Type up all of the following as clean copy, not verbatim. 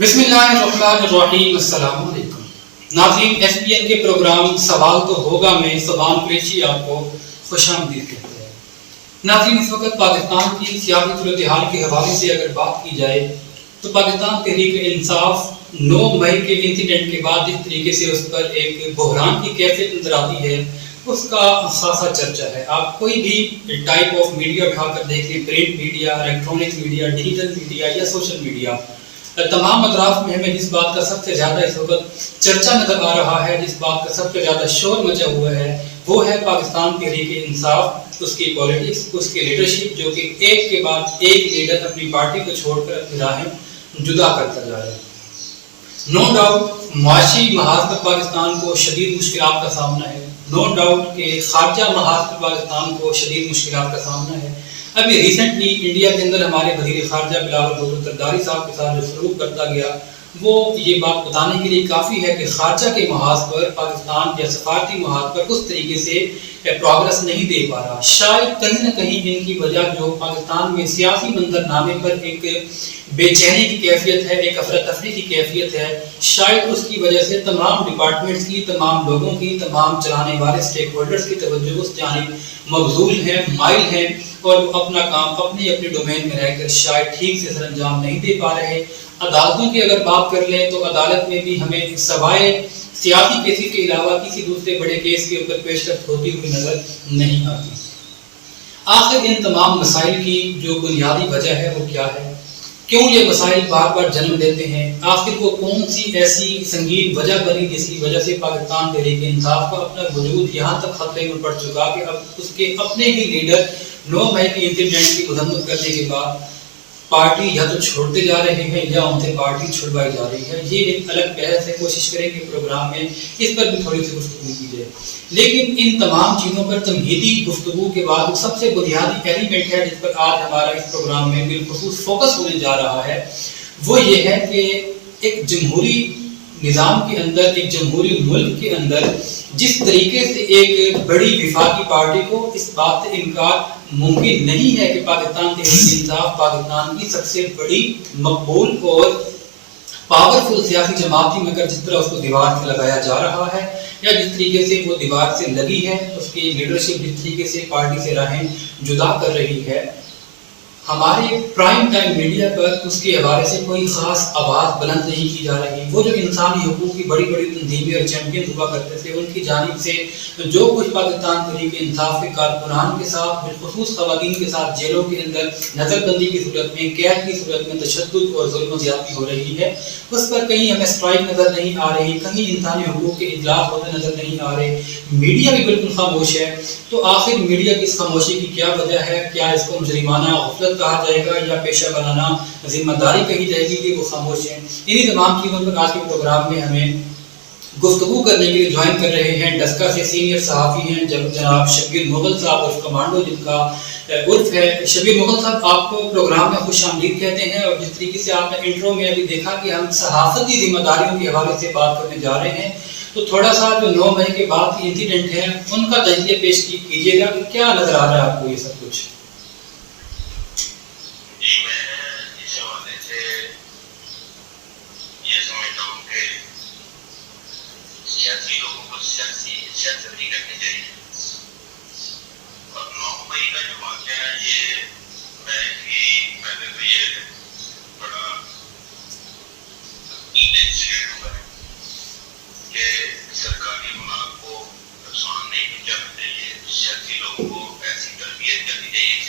بسم اللہ الرحمن الرحیم۔ السلام علیکم ناظرین، ایس پی این کے پروگرام سوال تو ہوگا میں سبان قریشی آپ کو خوش آمدید کہتے ہیں۔ ناظرین، اس وقت پاکستان کی سیاسی صورتحال کے حوالے سے اگر بات کی جائے تو پاکستان تحریک انصاف 9 مئی کے انسیڈنٹ کے بعد جس طریقے سے اس پر ایک بحران کی کیفیت نظر آتی ہے اس کا خاصا چرچا ہے۔ آپ کوئی بھی ٹائپ آف میڈیا اٹھا کر دیکھ لیں، print media, electronic media, digital media یا سوشل میڈیا، تمام اطراف میں ہمیں جس بات کا سب سے زیادہ اس وقت چرچا نظر آ رہا ہے، جس بات کا سب سے زیادہ شور مچا ہوا ہے، وہ ہے پاکستان تحریک انصاف، اس کی پولیٹکس، اس کی لیڈرشپ، جو کہ ایک کے بعد ایک لیڈر اپنی پارٹی کو چھوڑ کر اپنی راہیں جدا کرتا جا رہا ہے۔ نو ڈاؤٹ معاشی محاذ پر پاکستان کو شدید مشکلات کا سامنا ہے، نو ڈاؤٹ کہ خارجہ محاذ پر پاکستان کو شدید مشکلات کا سامنا ہے۔ ابھی ریسنٹلی انڈیا کے اندر ہمارے وزیر خارجہ بلاول بھٹو زرداری صاحب کے ساتھ جو سلوک کرتا گیا وہ یہ بات بتانے کے لیے کافی ہے کہ خارجہ کے محاذ پر پاکستان یا سفارتی محاذ پر اس طریقے سے پروگرس نہیں دے پا رہا۔ شاید کہیں نہ کہیں ان کی وجہ جو پاکستان میں سیاسی منظر نامے پر ایک بے چینی کی کیفیت ہے، ایک افراتفری کی کیفیت ہے، شاید اس کی وجہ سے تمام ڈپارٹمنٹس کی، تمام لوگوں کی، تمام چلانے والے سٹیک ہولڈرز کی توجہ اس جانب مبذول ہے، مائل ہے، اور وہ اپنا کام اپنی ڈومین میں رہ کر شاید ٹھیک سے سر انجام نہیں دے پا رہے۔ عدالتوں کی اگر بات کر لیں تو عدالت میں بھی ہمیں سوائے سیاسی کیسز کے علاوہ کسی دوسرے بڑے کیس کے اوپر پیش رفت ہوتی ہوئی نظر نہیں آتی۔ آخر ان تمام مسائل کی جو بنیادی وجہ ہے وہ کیا ہے؟ کیوں یہ مسائل بار بار جنم دیتے ہیں؟ آخر وہ کون سی ایسی سنگین وجہ بنی جس کی وجہ سے پاکستان تحریک انصاف کا اپنا وجود یہاں تک خطرے میں پڑ چکا کہ اب اس کے اپنے ہی لیڈر 9 مئی کے انسیڈنٹ کی مذمت کرنے کے بعد پارٹی یا تو چھوڑتے جا رہے ہیں یا ان سے پارٹی چھڑوائی جا رہی ہے۔ یہ ایک الگ بحث ہے، کوشش کریں کہ پروگرام میں اس پر بھی تھوڑی سی گفتگو کی جائے۔ لیکن ان تمام چیزوں پر تمہیدی گفتگو کے بعد سب سے بنیادی ایلیمنٹ ہے جس پر آج ہمارا اس پروگرام میں بالخصوص فوکس ہونے جا رہا ہے، وہ یہ ہے کہ ایک جمہوری نظام کے اندر، ایک جمہوری ملک کے اندر جس طریقے سے ایک بڑی وفاقی پارٹی کو اس بات سے انکار ممکن نہیں ہے کہ پاکستان تحریک انصاف پاکستان کی سب سے بڑی مقبول اور پاورفل سیاسی جماعت تھی، مگر جس طرح اس کو دیوار سے لگایا جا رہا ہے یا جس طریقے سے وہ دیوار سے لگی ہے، اس کی لیڈرشپ جس طریقے سے پارٹی سے راہیں جدا کر رہی ہے، ہمارے پرائم ٹائم میڈیا پر اس کے حوالے سے کوئی خاص آواز بلند نہیں کی جا رہی۔ وہ جو انسانی حقوق کی بڑی بڑی تنظیمیں اور چیمپئن ہوا کرتے تھے، ان کی جانب سے جو کچھ پاکستان تحریک انصاف کے کارکنان کے ساتھ، بالخصوص خواتین کے ساتھ جیلوں کے اندر نظر بندی کی صورت میں، قید کی صورت میں تشدد اور ظلم و زیادتی ہو رہی ہے، اس پر کہیں ہمیں اسٹرائک نظر نہیں آ رہی، کہیں انسانی حقوق کے اجلاس ہوتے نظر نہیں آ رہے، میڈیا بھی بالکل خاموش ہے۔ تو آخر میڈیا کی اس خاموشی کی کیا وجہ ہے؟ کیا اس کو مجرمانہ غفلت کہا جائے گا یا پیشہ ورانہ ذمہ داری کہی جائے گی کہ وہ خاموش ہیں؟ انہی تمام چیزوں پر آج کے پروگرام میں ہمیں گفتگو کرنے کے لیے جوائن کر رہے ہیں ڈسکا سے سینئر صحافی ہیں جناب شبیر مغل صاحب، عرف کمانڈو جن کا عرف ہے۔ شبیر مغل صاحب، آپ کو پروگرام میں خوش آمدید کہتے ہیں، اور جس طریقے سے آپ نے انٹرو میں ابھی دیکھا کہ ہم صحافتی ذمہ داریوں کے حوالے سے بات کرنے جا رہے ہیں، تو تھوڑا سا جو 9 مئی کے بعد کے انسیڈنٹ ہیں ان کا تجزیہ پیش کیجیے گا کہ کیا نظر آ رہا ہے آپ کو یہ سب کچھ؟ سرکاری مناب کو نقصان نہیں پہنچانا چاہیے، سیاسی لوگوں کو ایسی تربیت کرنی چاہیے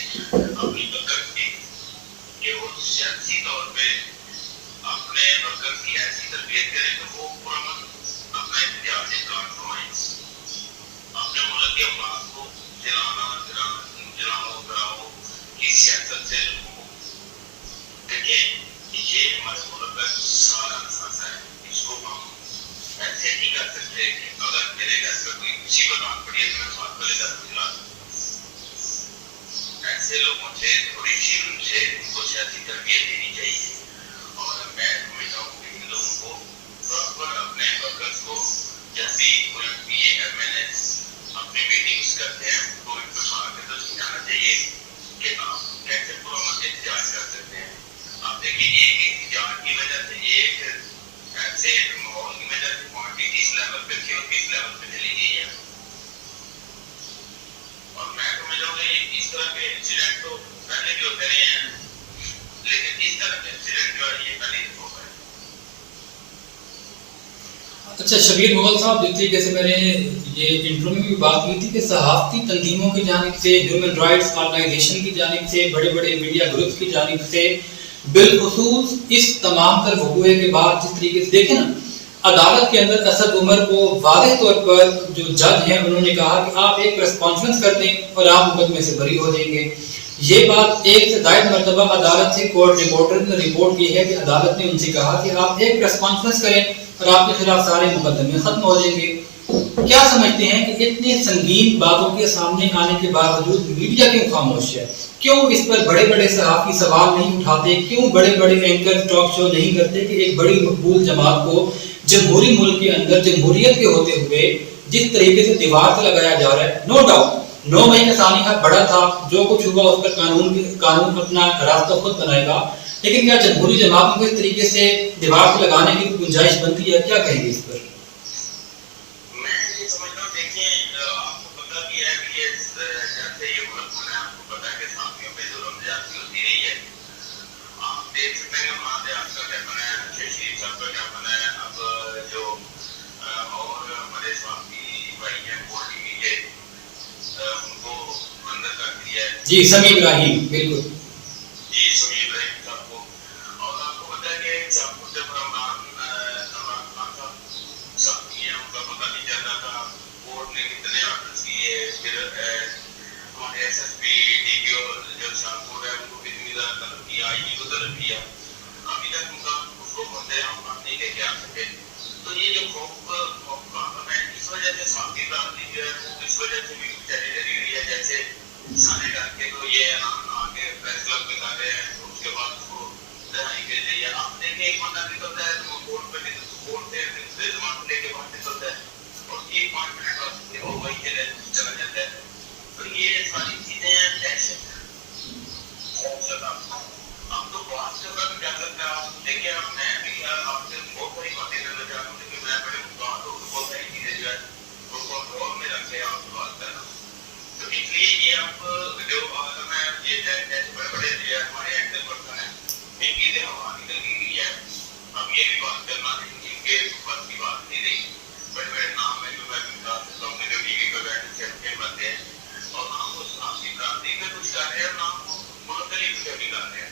اچھا شبیر مغل صاحب، جس طریقے سے میں نے یہ انٹرو میں بھی بات کی تھی کہ صحافتی تنظیموں کی جانب سے، ہیومن رائٹس آرگنائزیشن کی جانب سے، بڑے بڑے میڈیا گروپس کی جانب سے، بالخصوص اس تمام تر وقوعے کے بعد جس طریقے سے دیکھیں نا، عدالت کے اندر اسد عمر کو واضح طور پر جو جج ہیں انہوں نے کہا کہ آپ ایک پریس کانفرنس کر دیں اور آپ مقدمے سے بری ہو جائیں گے. یہ بات ایک سے زائد مرتبہ عدالت سے کورٹ رپورٹر نے رپورٹ کی ہے کہ عدالت نے ان سے کہا کہ آپ ایک پریس کانفرنس کریں اور آپ کے خلاف سارے مقدمے ختم ہو جائیں گے. کیا سمجھتے ہیں کہ اتنے سنگین باتوں کے سامنے آنے کے باوجود میڈیا کیوں خاموش ہے؟ کیوں اس پر بڑے بڑے صحافی سوال نہیں اٹھاتے؟ کیوں بڑے بڑے اینکر ٹاک شو نہیں کرتے کہ ایک بڑی مقبول جماعت کو جمہوری ملک کے اندر جمہوریت کے ہوتے ہوئے جس طریقے سے دیوار سے لگایا جا رہا ہے؟ نو ڈاؤٹ 9 مئی کا سانحہ بڑا تھا، جو کچھ ہوا اس پر قانون اپنا راستہ خود بنائے گا، لیکن کیا جمہوری جماعت کو اس طریقے سے دیوار سے لگانے کی گنجائش بنتی ہے؟ کیا کہیں گے اس پر؟ جی سمیع ابراہیم، بالکل جی سمیع ابراہیم صاحب کو، اور آپ کو پتا ہے کہ جب عمران خان صاحب ساتھی ہیں، ان کا پتہ نہیں چل رہا تھا کورٹ نے کتنے آرڈرز کیے، پھر ہمارے S S P D P O جو شاہپور ہے ان کو کتنی زیادہ طلب کیا، آئی جی کو طلب کیا، ابھی تک ان کا اس کو بندے ہم نہیں لے کے آ سکے. تو یہ جو خوف ہے اس وجہ سے ساتھی برادری جو ہے وہ اس وجہ سے بھی چلی ڈری ہوئی ہے. جیسے سارے ڈر کے تو یہ اعلان آ کے پریس کلب میں کر رہے ہیں، اس کے بعد اس کو لڑائی کے لیے آپ دیکھیں ایک بندہ نکلتا ہے تو کورٹ پہ کورٹ سے ضمانت لے کے باہر نکلتا ہے اور 1-5 منٹ بعد وہ وہی چلا جاتا ہے. تو یہ ساری چیزیں ہیں دہشت خوف زدہ. ہم تو بات کر رہے کیا کرتے ہیں آپ دیکھیں، میں بھی آپ سے بہت ساری باتیں کرنا چاہتا ہوں لیکن میں بڑے مقام ہوں، بہت ساری چیزیں جو ہے ان کو کنٹرول میں رکھ کے آپ سے بات کرنا. تو اس لیے یہ آپ جو اگر میں یہ جیسے بڑے بڑے جو ہے ہمارے ایکٹر پرسن ہیں ان کی ہوا نکل گئی ہے، اب یہ بھی بات کرنا ان کے بس کی بات نہیں رہی. بڑے بڑے نام ہیں جو میں بتا سکتا ہوں جو ٹی وی پہ بیٹھ چیمپئن بنتے ہیں اور نام کو سیاسی برادری میں کچھ کر رہے ہیں اور نام کو مختلف بھی کر رہے ہیں.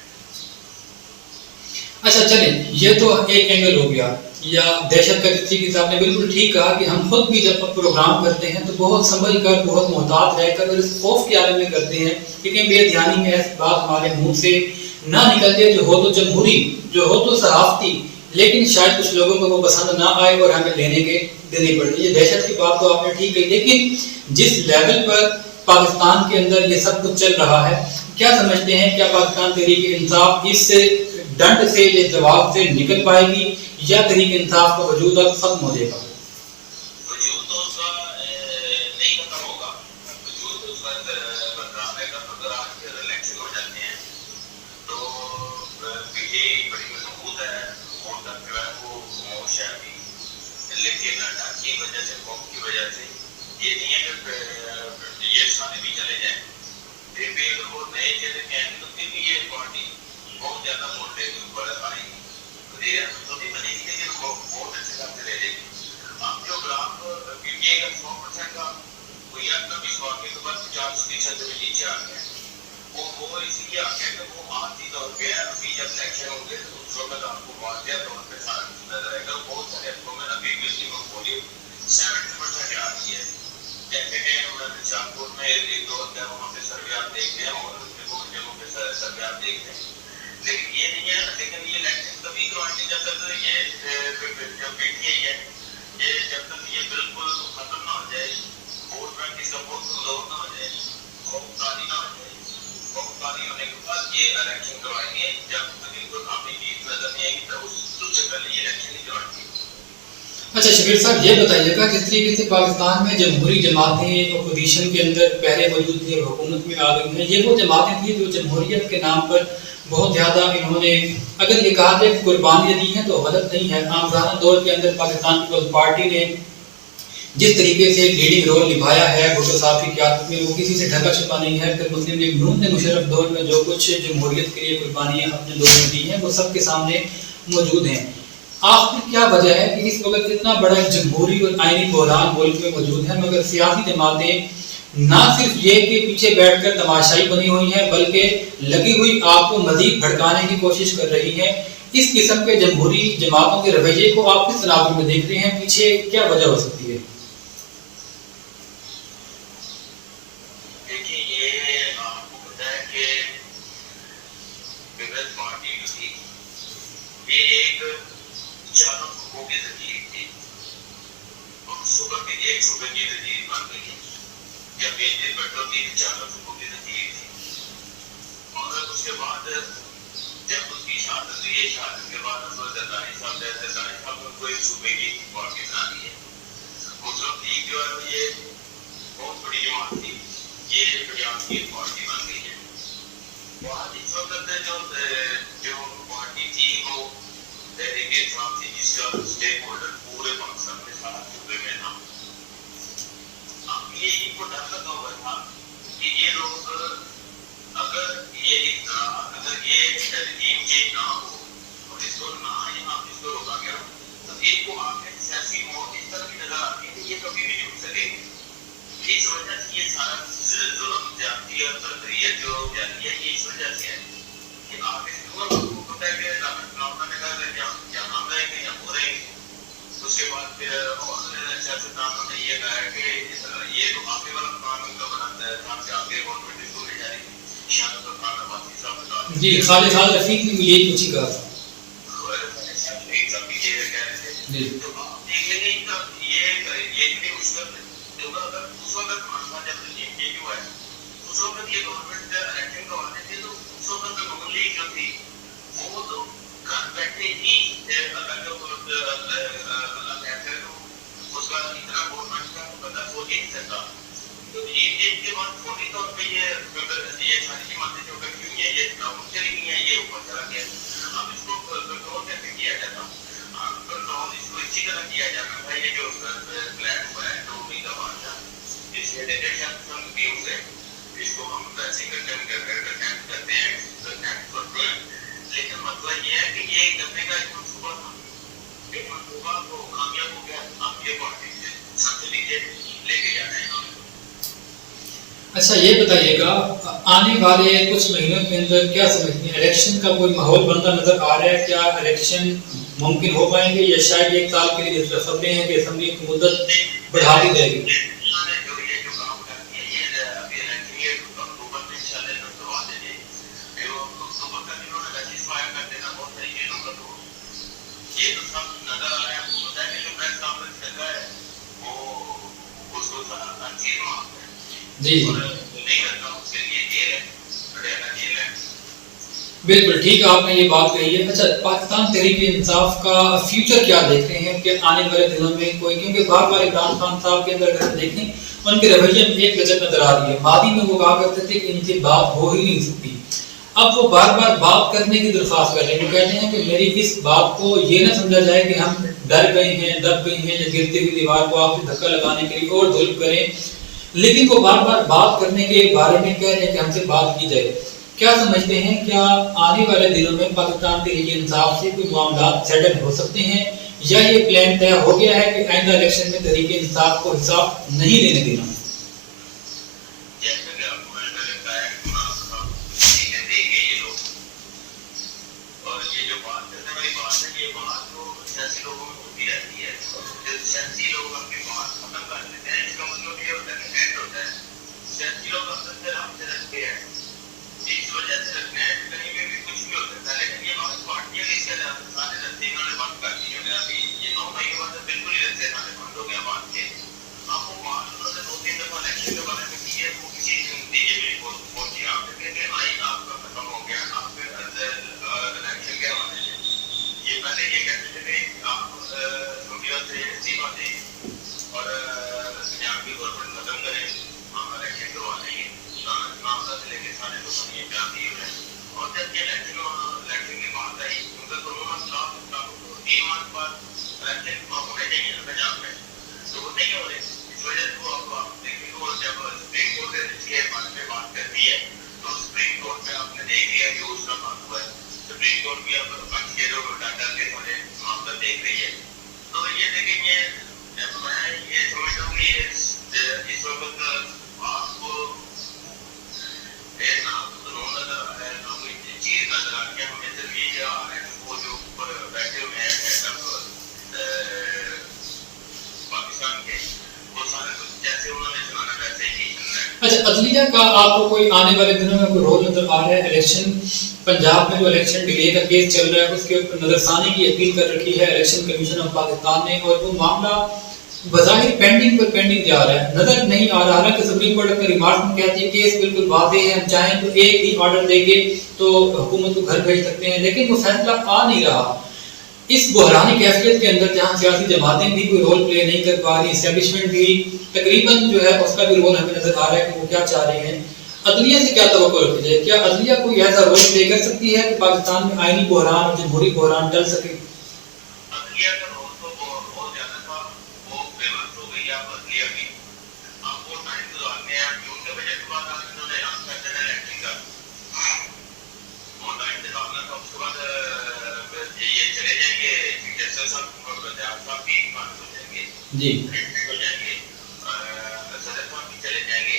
اچھا چلیں، یہ تو ایک اینگل ہو گیا. یا دہشت کا جس طریقے سے آپ نے بالکل ٹھیک کہا کہ ہم خود بھی جب پروگرام کرتے ہیں تو بہت سنبھل کر، بہت محتاط رہ کر اور اس خوف کے عالم میں کرتے ہیں کہ کہیں بے دھیانی میں ایسی بات ہمارے منہ سے نہ نکل جائے جو ہو تو جمہوری، جو ہو تو صحافتی، لیکن شاید کچھ لوگوں کو وہ پسند نہ آئے اور ہمیں دینی پڑے. یہ دہشت کی بات تو آپ نے ٹھیک کہی، لیکن جس لیول پر پاکستان کے اندر یہ سب کچھ چل رہا ہے، کیا سمجھتے ہیں کیا پاکستان تحریک انصاف اس ڈنڈ سے، اس جواب سے نکل پائے گی یا تحریک انصاف کا وجود اب ختم ہو جائے گا؟ وجود تو اس کا نہیں ختم ہوگا، وجود تو اس کا برقرار رہے گا. اگر آج کے الیکشن ہو جاتے ہیں تو بی جے بڑی مضبوط ہے، ووٹ تک جو ہے وہ خاموش ہے ابھی، لیکن ڈر کی وجہ سے، قوم کی وجہ سے یہ نہیں ہے کہ یہ سارے بھی چلے جائیں. پھر بھی اگر وہ نئے چہرے کے آئیں گے تو پھر بھی یہ پارٹی بہت زیادہ ووٹ لے کے اوپر آئے گی. تو نہیں بنے گی لیکن بہت اچھے کام سے لے لے گی. اب جو گراف پی ٹی آئی کا 100% کا کوئی اب تک اس واقعے کے بعد 50% میں نیچے آ گیا ہے. وہ اسی لیے آ گیا کہ وہ آج ہی طور پہ ہے. ابھی جب الیکشن ہوں گے تو اس وقت آپ کو واضح طور پہ سارا کچھ نظر آئے گا. بہت سارے حلقوں میں ابھی بھی اس کی مقبولیت 70% آ رہی ہے. جیسے کہ شاہپور میں ایک دو ہے وہاں پہ سروے آپ دیکھتے ہیں اور جگہوں پہ سروے آپ دیکھتے ہیں، لیکن یہ نہیں ہے. لیکن یہ الیکشن کبھی کروانے جب تک یہ جو پی ٹی آئی ہے یہ جب تک یہ بالکل ختم نہ ہو جائے، ووٹ بینک اس کا بہت کمزور نہ ہو جائے، خوف تاری نہ ہو جائے. خوف تاری ہونے کے بعد یہ الیکشن کروائیں گے. جب تک ان کو کافی چیز نظر نہیں آئے گی تو اس سے پہلے یہ الیکشن نہیں کروائیں گے. اچھا شبیر صاحب یہ بتائیے گا جس طریقے سے پاکستان میں جمہوری جماعتیں اپوزیشن کے اندر پہلے موجود تھی اور حکومت میں آ گئی ہیں، یہ وہ جماعتیں تھیں جو جمہوریت کے نام پر بہت زیادہ انہوں نے، اگر یہ کہا جائے کہ قربانیاں دی ہیں تو غلط نہیں ہے. آمرانہ دور کے اندر پاکستان پیپلز پارٹی نے جس طریقے سے لیڈنگ رول نبھایا ہے بھٹو صاحب کی قیادت میں وہ کسی سے ڈھکا چھپا نہیں ہے. پھر مسلم لیگ نون نے مشرف دور میں جو کچھ جمہوریت کے لیے قربانیاں اپنے دور میں دی ہیں وہ سب کے سامنے موجود ہیں. آخر کیا وجہ ہے کہ اس وقت اتنا بڑا ایک جمہوری اور آئینی بحران ملک میں موجود ہے، مگر سیاسی جماعتیں نہ صرف یہ کہ پیچھے بیٹھ کر تماشائی بنی ہوئی ہیں بلکہ لگی ہوئی آگ کو مزید بھڑکانے کی کوشش کر رہی ہیں؟ اس قسم کے جمہوری جماعتوں کے رویے کو آپ کس تناظر میں دیکھ رہے ہیں؟ پیچھے کیا وجہ ہو سکتی ہے؟ جی خالد رفیق نے یہی کچھ ہی کہا تھا۔ جی اچھا یہ بتائیے گا، آنے والے کچھ مہینوں کے اندر کیا سمجھتے ہیں، الیکشن کا کوئی ماحول بنتا نظر آ رہا ہے؟ کیا الیکشن ممکن ہو پائیں گے، یا شاید ایک سال کے لیے جس خبریں ہیں کہ اسمبلی کی مدت بڑھا دی جائے گی؟ جی بالکل ٹھیک ہے، آپ نے یہ بات کہی ہے۔ اچھا پاکستان تحریک انصاف کا فیوچر کیا دیکھتے ہیں کہ آنے والے دنوں میں کوئی، کیونکہ بار بار عمران خان صاحب کے اندر اگر ہم دیکھیں ان کے رویے میں ایک لچک نظر آ رہی ہے۔ ماضی میں وہ کہا کرتے تھے کہ ان سے بات ہو ہی نہیں سکتی، اب وہ بار بار بات کرنے کی درخواست کر رہے ہیں۔ وہ کہتے ہیں کہ میری اس بات کو یہ نہ سمجھا جائے کہ ہم ڈر گئے ہیں، دب گئے ہیں، یا گرتی ہوئی دیوار کو آپ سے دھکا لگانے کے لیے اور ظلم کریں، لیکن وہ بار بار بات کرنے کے بارے میں کہہ رہے ہیں کہ ہم سے بات کی جائے۔ کیا سمجھتے ہیں، کیا آنے والے دنوں میں پاکستان تحریک انصاف سے کوئی معاملات سیٹل ہو سکتے ہیں، یا یہ پلان طے ہو گیا ہے کہ آئندہ الیکشن میں تحریک انصاف کو حساب نہیں دینے دینا؟ اچھا عدلیہ کا آپ کو کوئی آنے والے دنوں میں کوئی رول نظر آ رہا ہے؟ الیکشن پنجاب میں جو الیکشن ڈیلے کا کیس چل رہا ہے اس کے اوپر نظر ثانی کی اپیل کر رکھی ہے الیکشن کمیشن آف پاکستان نے، اور وہ معاملہ بظاہر پینڈنگ پر پینڈنگ جا رہا ہے، نظر نہیں آ رہا۔ حالانکہ سپریم کورٹ اپنے ریمارک میں کہتی ہے کیس بالکل واضح ہے، ہم چاہیں تو ایک ہی آرڈر دے کے تو حکومت کو گھر بھیج سکتے ہیں، لیکن وہ فیصلہ آ نہیں رہا۔ اس بحرانی کیفیت کے اندر جہاں سیاسی جماعتیں بھی کوئی رول پلے نہیں کر پا رہی، اسٹیبلشمنٹ بھی تقریباً جو ہے اس کا بھی رول ہمیں نظر آ رہا ہے کہ وہ کیا چاہ رہے ہیں۔ عدلیہ سے کیا توقع رکھی جائے؟ کیا عدلیہ کوئی ایسا رول پلے کر سکتی ہے کہ پاکستان میں آئینی بحران اور جمہوری بحران ٹل سکے؟ عدلیہ کا رول تو بہت زیادہ تھا، وہ بے وقت ہو گئی آپ عدلیہ کی۔ آپ کو ٹائم گزارنے ہیں، جون کے بجٹ کے بعد انہوں نے اناؤنس کر دینا الیکشن کا، وہ ٹائم نکالنا تھا۔ اس کے بعد یہ چلے جائیں گے چیف جسٹس صاحب اور وزیر صاحب بھی فارغ ہو جائیں گے، جی ہو جائیں گے، صدر صاحب بھی چلے جائیں گے،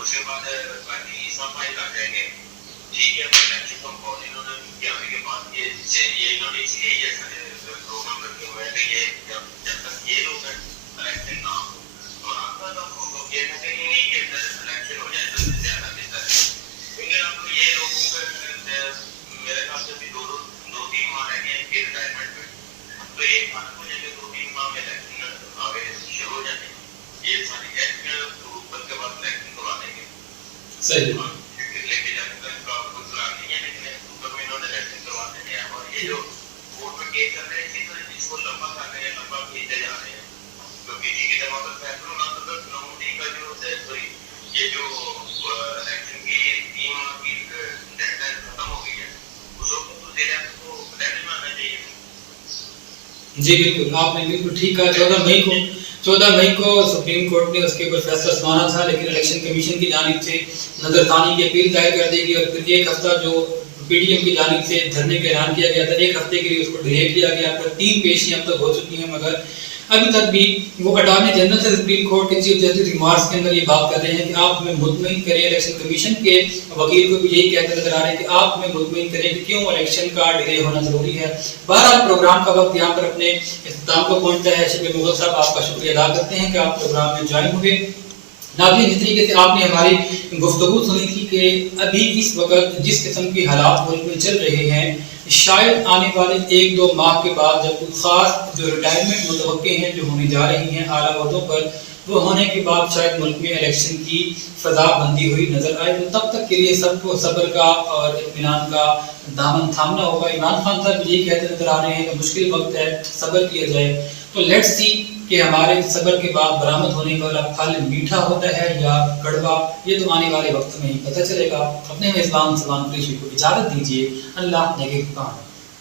اس کے بعد باقی صاحب فائل آ جائیں گے، ٹھیک ہے۔ الیکشن کا بہت انہوں نے کیا آنے کے بعد یہ انہوں نے اس لیے یہ سارے پروگرام رکھے ہوئے ہیں کہ یہ جب تک یہ لوگ الیکشن نہ ہو تو آپ کا تو یہ تھا کہ نہیں کہ الیکشن ہو جائے تو زیادہ بہتر ہے، کیونکہ اب یہ لوگوں کے میرے خیال سے بھی دو تین ماہ رہ گئے ہیں کہ ریٹائرمنٹ میں، تو ایک ماہ ہو جائیں گے، 2-3 ماہ میں الیکشن آگے شروع ہو جائیں گے، یہ ساری الیکشن اکتوبر کے بعد الیکشن کروا دیں گے۔ صحیح۔ لے کے جانے کا کوئی پلان نہیں ہے، لیکن اکتوبر میں انہوں نے الیکشن کروا دینے ہیں، اور یہ جو کورٹ میں کیس چل رہے ہیں اس کو لمبا کر رہے ہیں، لمبا کھینچتے جا رہے ہیں، کیونکہ جی کی جماعت فیصلہ ہونا تو نومنی کا جو سوری یہ جو الیکشن کی 3 ماہ کی ڈیڈ لائن ختم ہو گئی ہے، اس وقت تو زیر اعظم کو پلان میں آنا چاہیے۔ جی بالکل، آپ نے بالکل ٹھیک کہا۔ 14 مئی کو سپریم کورٹ نے اس کے اوپر فیصلہ سنانا تھا، لیکن الیکشن کمیشن کی جانب سے نظر ثانی کی اپیل دائر کر دی گئی، اور پھر ایک ہفتہ جو پی ڈی ایم کی جانب سے دھرنے کا اعلان کیا گیا تھا، ایک ہفتے کے لیے اس کو ڈیلے کیا گیا، پھر 3 پیشیاں اب تک ہو چکی ہیں، مگر ابھی تک بھی وہ اٹارنی جنرل سے سپریم کورٹ کے چیف جسٹس ریمارکس کے اندر یہ بات کر رہے ہیں کہ آپ ہمیں مطمئن کریں، الیکشن کمیشن کے وکیل کو بھی یہی کہتے نظر آ رہے ہیں کہ آپ ہمیں مطمئن کریں کہ کیوں الیکشن کا ڈیلے ہونا ضروری ہے۔ بہرحال پروگرام کا وقت یہاں پر اپنے اختتام کو پہنچتا ہے۔ شکریہ مغل صاحب، آپ کا شکریہ ادا کرتے ہیں کہ آپ پروگرام میں جوائن ہوئے۔ ناظرین، جس طریقے سے آپ نے ہماری گفتگو سنی تھی کہ ابھی اس وقت جس قسم کی حالات ملک میں چل رہے ہیں، شاید آنے والے 1-2 ماہ کے بعد جب کچھ خاص جو ریٹائرمنٹ متوقع ہیں جو ہونے جا رہی ہیں اعلیٰ عہدوں پر، وہ ہونے کے بعد شاید ملک میں الیکشن کی فضا بندی ہوئی نظر آئے، تو تب تک کے لیے سب کو صبر کا اور اطمینان کا دامن تھامنا ہوگا۔ عمران خان صاحب یہی کہتے نظر آ رہے ہیں کہ مشکل وقت ہے، صبر کیا جائے، تو لیٹس سی کہ ہمارے صبر کے بعد برآمد ہونے والا پھل میٹھا ہوتا ہے یا کڑوا، یہ تو آنے والے وقت میں ہی پتہ چلے گا۔ اپنے میزبان سلمان قریشی کو اجازت دیجیے، اللہ نگہبان۔